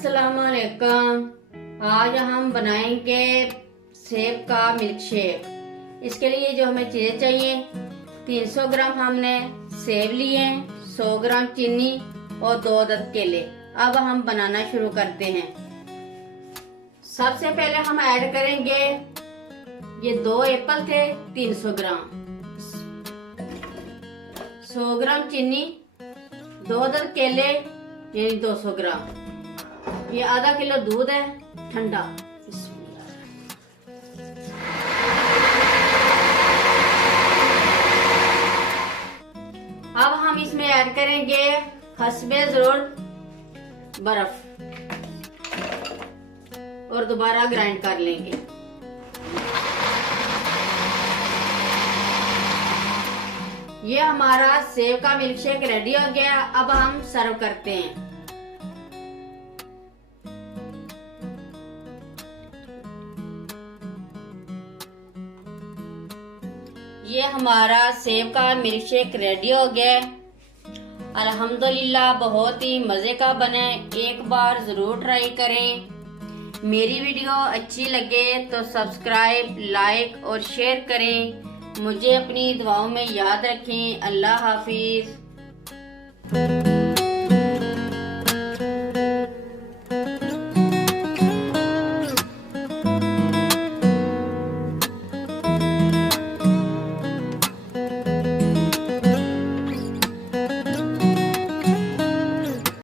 अस्सलामुअलैकुम। आज हम बनाएंगे सेब का मिल्क शेक। इसके लिए जो हमें चीज़ें चाहिए, 300 ग्राम हमने सेब लिए, 100 ग्राम चीनी और 2 अदद केले। अब हम बनाना शुरू करते हैं। सबसे पहले हम ऐड करेंगे, ये 2 एप्पल थे 300 ग्राम, 100 ग्राम चीनी, 2 अदद केले यानी 200 ग्राम, ये आधा किलो दूध है ठंडा। अब हम इसमें ऐड करेंगे हस्बे ज़रूरत बर्फ और दोबारा ग्राइंड कर लेंगे। ये हमारा सेब का मिल्क शेक रेडी हो गया। अब हम सर्व करते हैं। ये हमारा सेब का मिल्क शेक रेडी हो गया। अल्हम्दुलिल्लाह बहुत ही मज़े का बने। एक बार ज़रूर ट्राई करें। मेरी वीडियो अच्छी लगे तो सब्सक्राइब, लाइक और शेयर करें। मुझे अपनी दुआओं में याद रखें। अल्लाह हाफिज़।